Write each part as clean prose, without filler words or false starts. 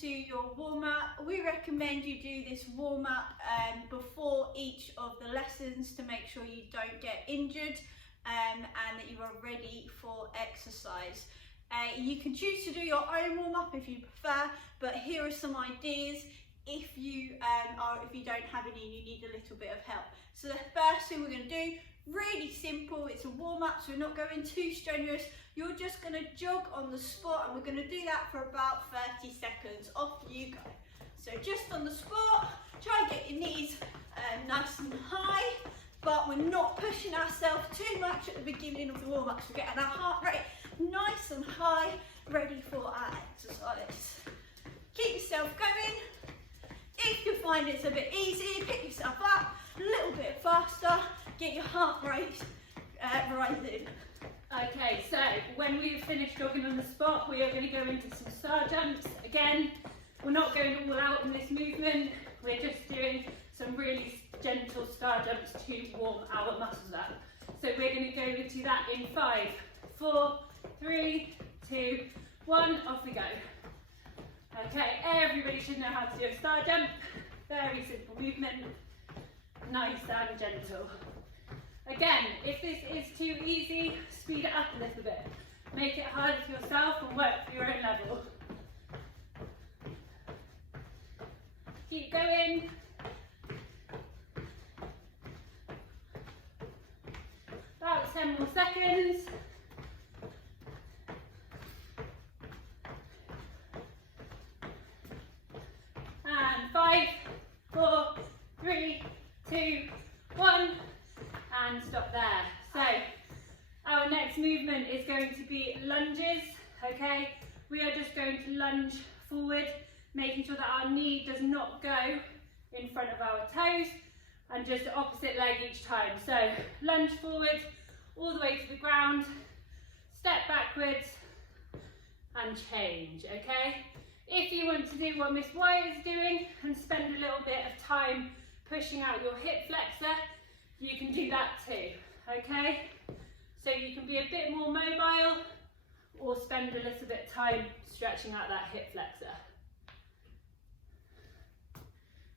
to your warm-up. We recommend you do this warm-up before each of the lessons to make sure you don't get injured and that you are ready for exercise. You can choose to do your own warm-up if you prefer, but here are some ideas if you don't have any and you need a little bit of help. So the first thing we're going to do, really simple, it's a warm-up, so we're not going too strenuous. You're just going to jog on the spot, and we're going to do that for about 30 seconds. Off you go. So just on the spot, try and get your knees nice and high, but we're not pushing ourselves too much at the beginning of the warm-up. So we're getting our heart rate nice and high, ready for our exercise. Keep yourself going. If you find it's a bit easy, pick yourself up a little bit faster, get your heart rate rising. Okay, so when we've finished jogging on the spot, we are going to go into some star jumps. Again, we're not going all out in this movement, we're just doing some really gentle star jumps to warm our muscles up. So we're going to go into that in 5, 4, 3, 2, 1, off we go. Okay, everybody should know how to do a star jump. Very simple movement, nice and gentle. Again, if this is too easy, speed it up a little bit. Make it harder for yourself and work for your own level. Keep going. About 10 more seconds. And 5, 4, 3, 2, 1, and stop there. So our next movement is going to be lunges. Okay, we are just going to lunge forward, making sure that our knee does not go in front of our toes, and just the opposite leg each time. So lunge forward all the way to the ground, step backwards and change. Okay, if you want to do what Miss White is doing and spend a little bit of time pushing out your hip flexor, you can do that too. Okay, so you can be a bit more mobile or spend a little bit of time stretching out that hip flexor.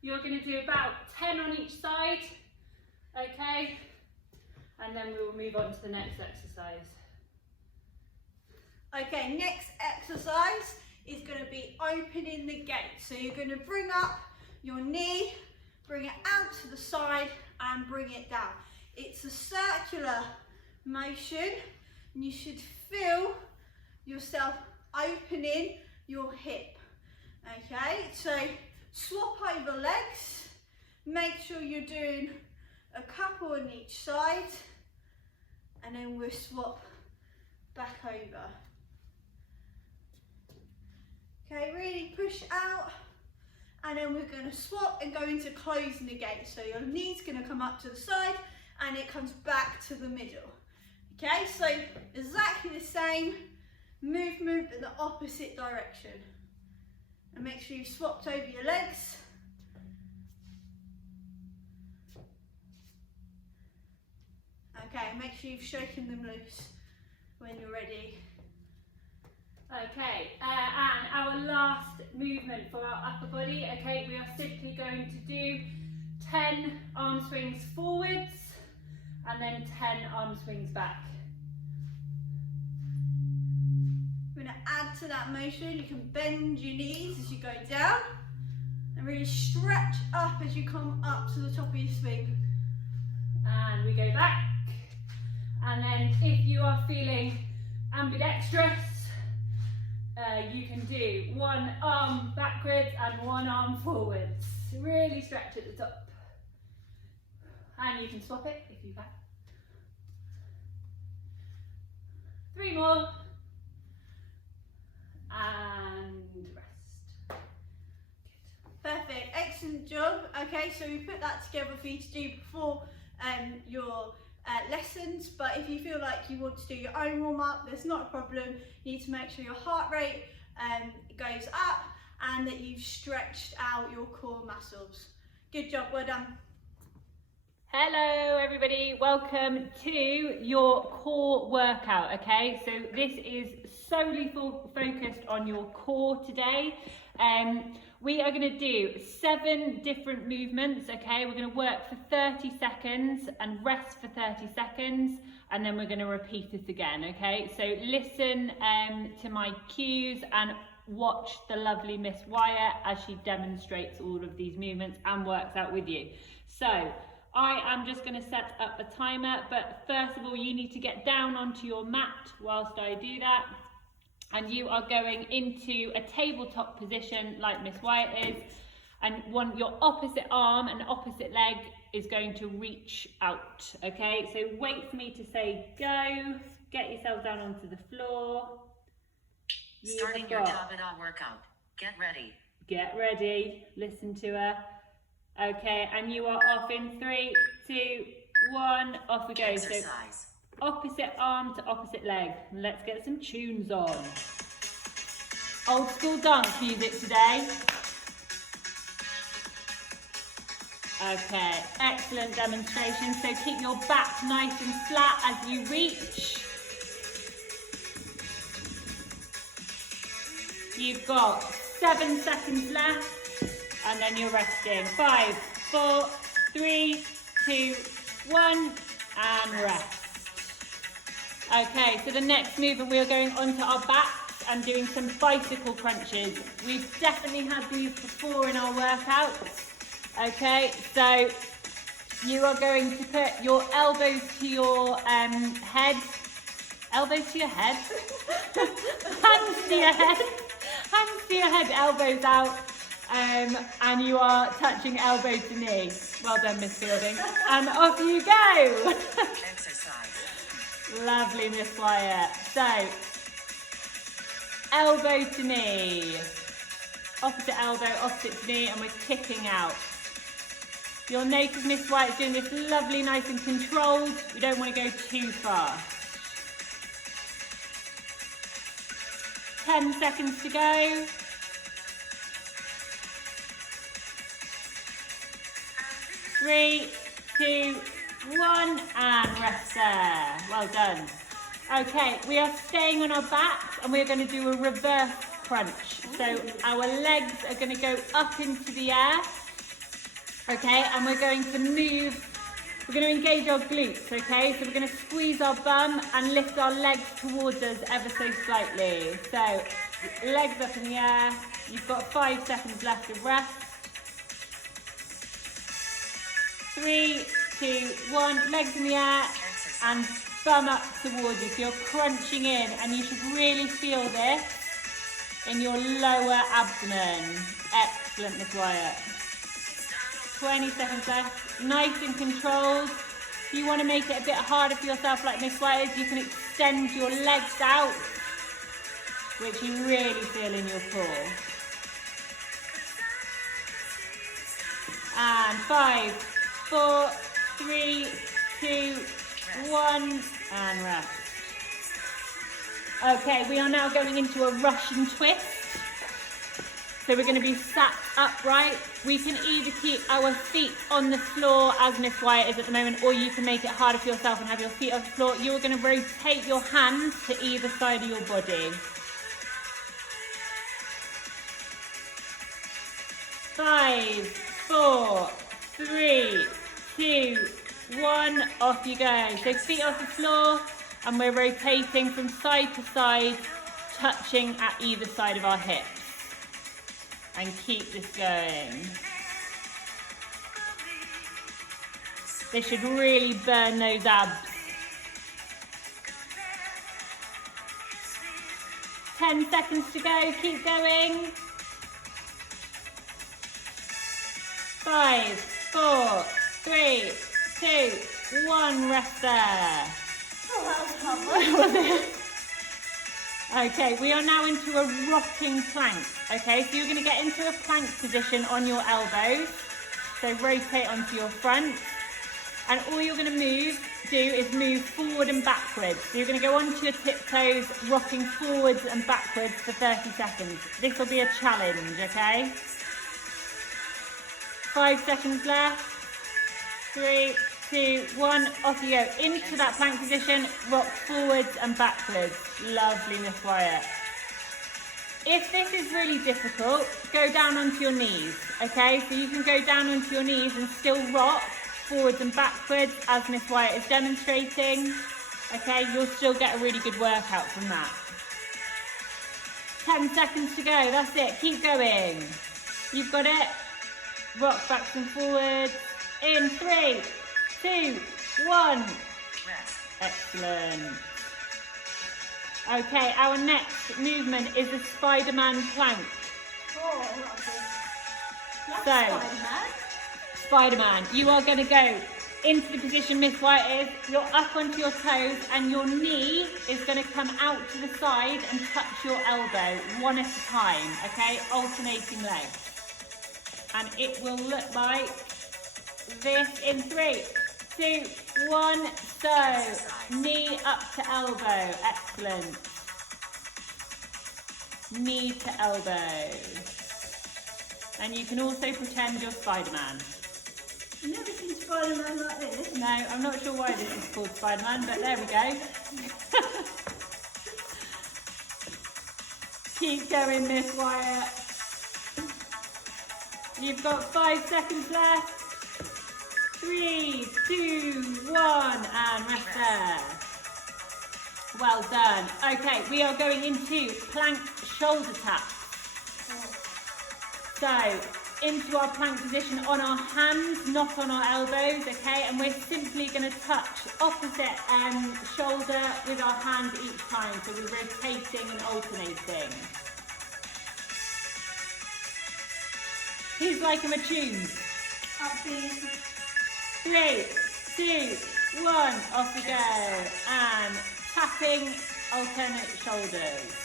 You're going to do about 10 on each side, okay, and then we will move on to the next exercise. Okay, next exercise is going to be opening the gate. So you're going to bring up your knee, bring it out to the side and bring it down. It's a circular motion and you should feel yourself opening your hip. Okay, so swap over legs, make sure you're doing a couple on each side, and then we'll swap back over. Okay, really push out, and then we're going to swap and go into closing the gate. So your knee's going to come up to the side and it comes back to the middle. Okay, so exactly the same movement but the opposite direction. And make sure you've swapped over your legs. Okay, make sure you've shaken them loose when you're ready. Okay, and our last movement for our upper body, okay, we are simply going to do 10 arm swings forwards and then 10 arm swings back. We're going to add to that motion. You can bend your knees as you go down and really stretch up as you come up to the top of your swing. And we go back. And then if you are feeling ambidextrous, you can do one arm backwards and one arm forwards. Really stretch at the top. And you can swap it if you can. 3 more. And rest. Good. Perfect, excellent job. Okay, so we put that together for you to do before your lessons, but if you feel like you want to do your own warm-up, there's not a problem. You need to make sure your heart rate goes up and that you've stretched out your core muscles. Good job, well done. Hello everybody, welcome to your core workout. Okay, so this is solely focused on your core today. We are going to do 7 different movements, okay? We're going to work for 30 seconds and rest for 30 seconds, and then we're going to repeat it again, okay? So listen to my cues and watch the lovely Miss Wyatt as she demonstrates all of these movements and works out with you. So I am just going to set up a timer, but first of all, you need to get down onto your mat whilst I do that. And you are going into a tabletop position like Miss Wyatt is, and your opposite arm and opposite leg is going to reach out, okay? So wait for me to say go, get yourself down onto the floor. Starting your Tabata workout. Get ready. Get ready, listen to her. Okay, and you are off in 3, 2, 1, off we go. Exercise. So opposite arm to opposite leg. Let's get some tunes on. Old school dance music today. Okay, excellent demonstration. So keep your back nice and flat as you reach. You've got 7 seconds left, and then you're resting. 5, 4, 3, 2, 1, and rest. Okay, so the next movement we are going onto our backs and doing some bicycle crunches. We've definitely had these before in our workouts. Okay, so you are going to put your elbows to your head. Elbows to your head? Hands to your head. Hands to your head, elbows out. And you are touching elbow to knee. Well done, Miss Fielding. And off you go. Exercise. Lovely, Miss Wyatt. So, elbow to knee. Opposite elbow, opposite to knee, and we're kicking out. You'll notice Miss Wyatt's doing this lovely, nice and controlled. We don't want to go too fast. 10 seconds to go. 3, 2, 1, and rest there. Well done. Okay, we are staying on our backs and we're going to do a reverse crunch. So our legs are going to go up into the air. Okay, and we're going to move, we're going to engage our glutes, okay? So we're going to squeeze our bum and lift our legs towards us ever so slightly. So legs up in the air. You've got 5 seconds left of rest. 3, 2, 1, legs in the air and bum up towards you. So you're crunching in, and you should really feel this in your lower abdomen. Excellent, Miss Wyatt. 20 seconds left, nice and controlled. If you want to make it a bit harder for yourself like Miss Wyatt is, you can extend your legs out, which you really feel in your core. And 5, 4, 3, 2, 1, and rest. Okay, we are now going into a Russian twist. So we're going to be sat upright. We can either keep our feet on the floor as Miss Wyatt is at the moment, or you can make it harder for yourself and have your feet off the floor. You're going to rotate your hands to either side of your body. 5, 4, 3, 2, 1, off you go. So feet off the floor, and we're rotating from side to side, touching at either side of our hips. And keep this going. This should really burn those abs. 10 seconds to go, keep going. 5, 4, 3, 2, 1, rest there. Oh, that was lovely. Okay, we are now into a rocking plank. Okay, so you're going to get into a plank position on your elbows. So rotate onto your front. And all you're going to do is move forward and backwards. So you're going to go onto your tiptoes, rocking forwards and backwards for 30 seconds. This will be a challenge, okay? 5 seconds left. 3, 2, 1, off you go. Into that plank position, rock forwards and backwards. Lovely, Miss Wyatt. if this is really difficult, go down onto your knees, okay? So you can go down onto your knees and still rock forwards and backwards as Miss Wyatt is demonstrating, okay? You'll still get a really good workout from that. 10 seconds to go, that's it, keep going. You've got it. Rock backs and forwards. In 3, 2, 1. Rest. Excellent. Okay, our next movement is the Spider-Man plank. Oh, that's So, Spider-Man, you are going to go into the position Miss White is. You're up onto your toes and your knee is going to come out to the side and touch your elbow one at a time, okay? Alternating legs. And it will look like this in 3, 2, 1. So, knee up to elbow. Excellent. Knee to elbow. And you can also pretend you're Spider-Man. I've never seen Spider-Man like this. No, I'm not sure why this is called Spider-Man, but there we go. Keep going, Miss Wyatt. You've got 5 seconds left. 3, 2, 1, and rest there. Well done. Okay, we are going into plank shoulder tap. So, into our plank position on our hands, not on our elbows, okay? And we're simply going to touch opposite shoulder with our hand each time. So we're rotating and alternating. Who's like them attuned? Upbeat. 3, 2, 1, off we go. And tapping alternate shoulders.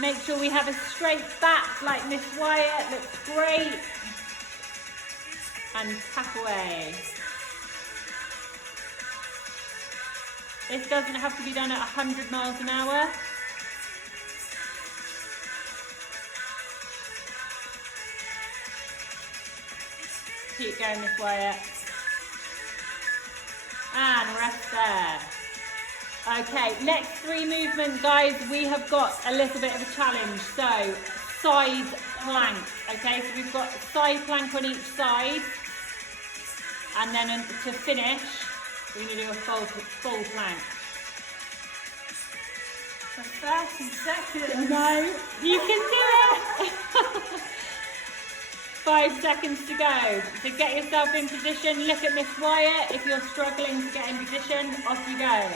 Make sure we have a straight back like Miss Wyatt, looks great. And tap away. This doesn't have to be done at 100 miles an hour. Keep going, Miss Wyatt. And rest there. Okay, next 3 movements, guys, we have got a little bit of a challenge. So, side plank, okay? So we've got side plank on each side. And then to finish, we're going to do a full plank. For 30 seconds. No, you can do it. 5 seconds to go. So get yourself in position. Look at Miss Wyatt. If you're struggling to get in position, off you go.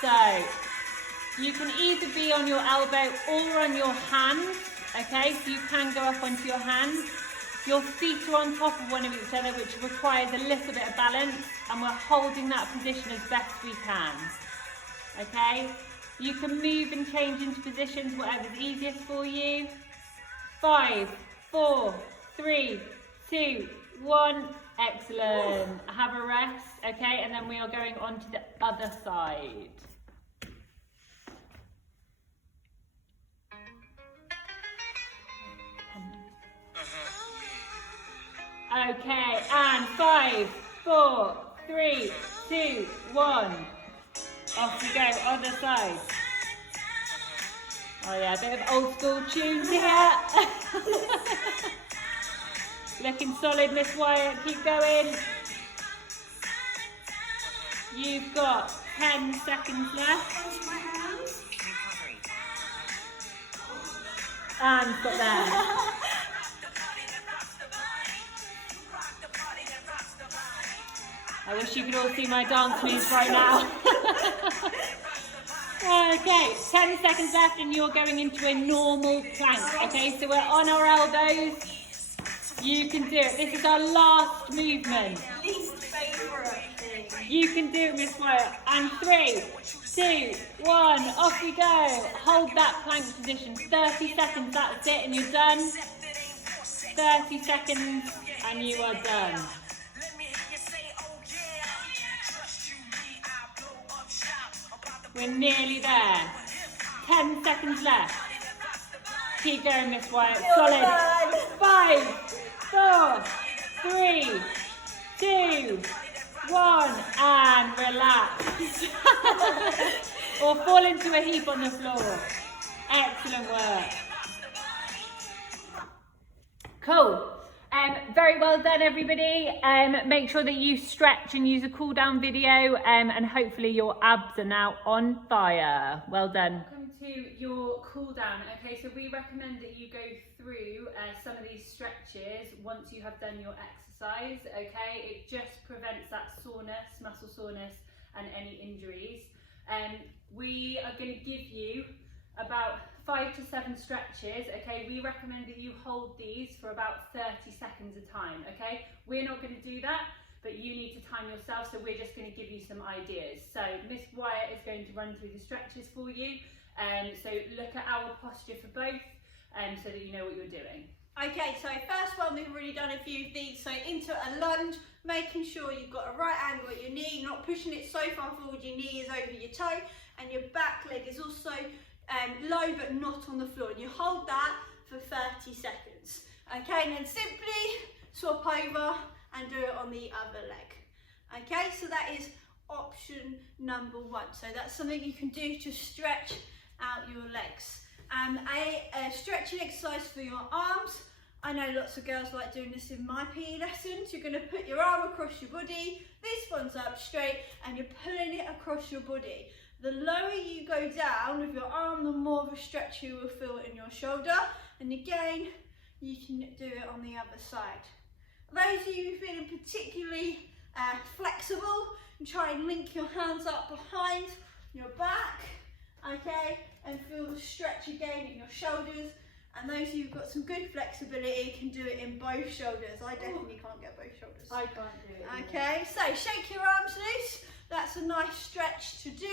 So, you can either be on your elbow or on your hands, okay? So you can go up onto your hands. Your feet are on top of one of each other, which requires a little bit of balance, and we're holding that position as best we can, okay? You can move and change into positions, whatever's easiest for you. 5, 4, 3, 2, 1. Excellent. Have a rest, okay? And then we are going on to the other side. Okay, and 5, 4, 3, 2, 1. Off we go, other side. Oh yeah, a bit of old school tunes here. Looking solid, Miss Wyatt, keep going. You've got 10 seconds left. And got there. I wish you could all see my dance moves right now. Okay, 10 seconds left and you're going into a normal plank. Okay, so we're on our elbows. You can do it. This is our last movement. Least favourite thing. You can do it, Miss Wyatt. And 3, 2, 1, off we go. Hold that plank position. 30 seconds, that's it, and you're done. 30 seconds, and you are done. We're nearly there. 10 seconds left. Keep going, Miss Wyatt. Solid. 5, 4, 3, 2, 1, and relax. or fall into a heap on the floor. Excellent work. Cool. Very well done, everybody. Make sure that you stretch and use a cool down video, and hopefully your abs are now on fire. Well done. Welcome to your cool down. Okay, so we recommend that you go through some of these stretches once you have done your exercise. Okay, it just prevents that soreness, muscle soreness, and any injuries. We are going to give you about 5 to 7 stretches. Okay, we recommend that you hold these for about 30 seconds a time. Okay, we're not going to do that, but you need to time yourself, so we're just going to give you some ideas. So Miss Wyatt is going to run through the stretches for you, so look at our posture for both, so that you know what you're doing. Okay, so first one, we've already done a few of these. So into a lunge, making sure you've got a right angle at your knee, not pushing it so far forward your knee is over your toe, and your back leg is also low but not on the floor, and you hold that for 30 seconds. Okay, and then simply swap over and do it on the other leg. Okay, so that is option number 1. So that's something you can do to stretch out your legs. A stretching exercise for your arms. I know lots of girls like doing this in my PE lessons. You're going to put your arm across your body, this one's up straight, and you're pulling it across your body. The lower you go down with your arm, the more of a stretch you will feel in your shoulder. And again, you can do it on the other side. Those of you feeling particularly flexible, try and link your hands up behind your back, okay, and feel the stretch again in your shoulders. And those of you who've got some good flexibility can do it in both shoulders. I definitely can't get both shoulders. I can't do it. Okay, so shake your arms loose. That's a nice stretch to do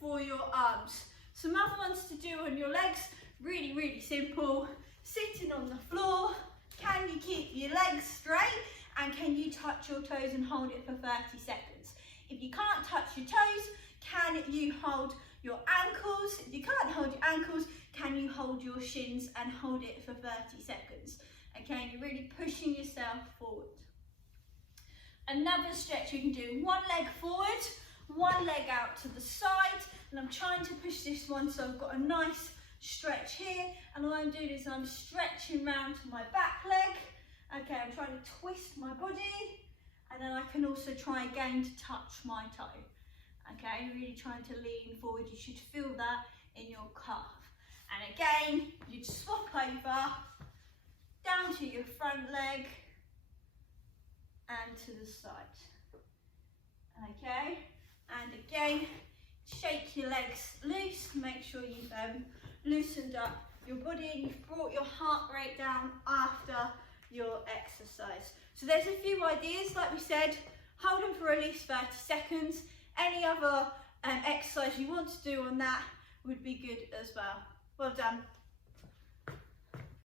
for your arms. Some other ones to do on your legs, really simple. Sitting on the floor, can you keep your legs straight, and can you touch your toes and hold it for 30 seconds? If you can't touch your toes, can you hold your ankles? If you can't hold your ankles, can you hold your shins and hold it for 30 seconds? Okay, and you're really pushing yourself forward. Another stretch you can do, one leg forward, one leg out to the side, and I'm trying to push this one so I've got a nice stretch here, and all I'm doing is I'm stretching round to my back leg. Okay, I'm trying to twist my body, and then I can also try again to touch my toe. Okay, really trying to lean forward. You should feel that in your calf. And again, you'd swap over, down to your front leg, and to the side. Okay, and again, shake your legs loose, make sure you've loosened up your body and you've brought your heart rate down after your exercise. So there's a few ideas, like we said, hold them for at least 30 seconds. Any other exercise you want to do on that would be good as well. Well done.